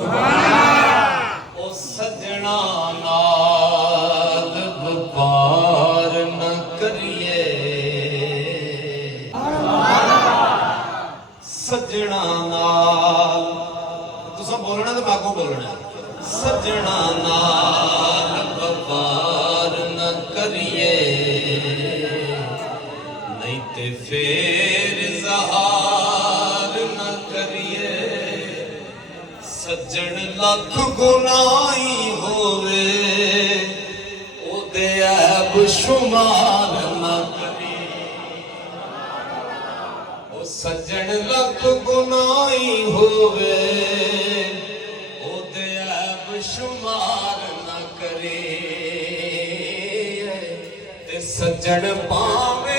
ओ सजना नाल व्यापार न करिए, सजना नाल तुसां बोलना ते मागों बोलना, सजना नाल व्यापार न करिए, नहीं ते फेर ज़हार न करिए। सज्जन लख गुनाही होवे, ओदे ऐब शुमार न करिए। ओ सज्जन लख गुनाही होवे, ओदे ऐब शुमार न करे। ते सज्जन पावे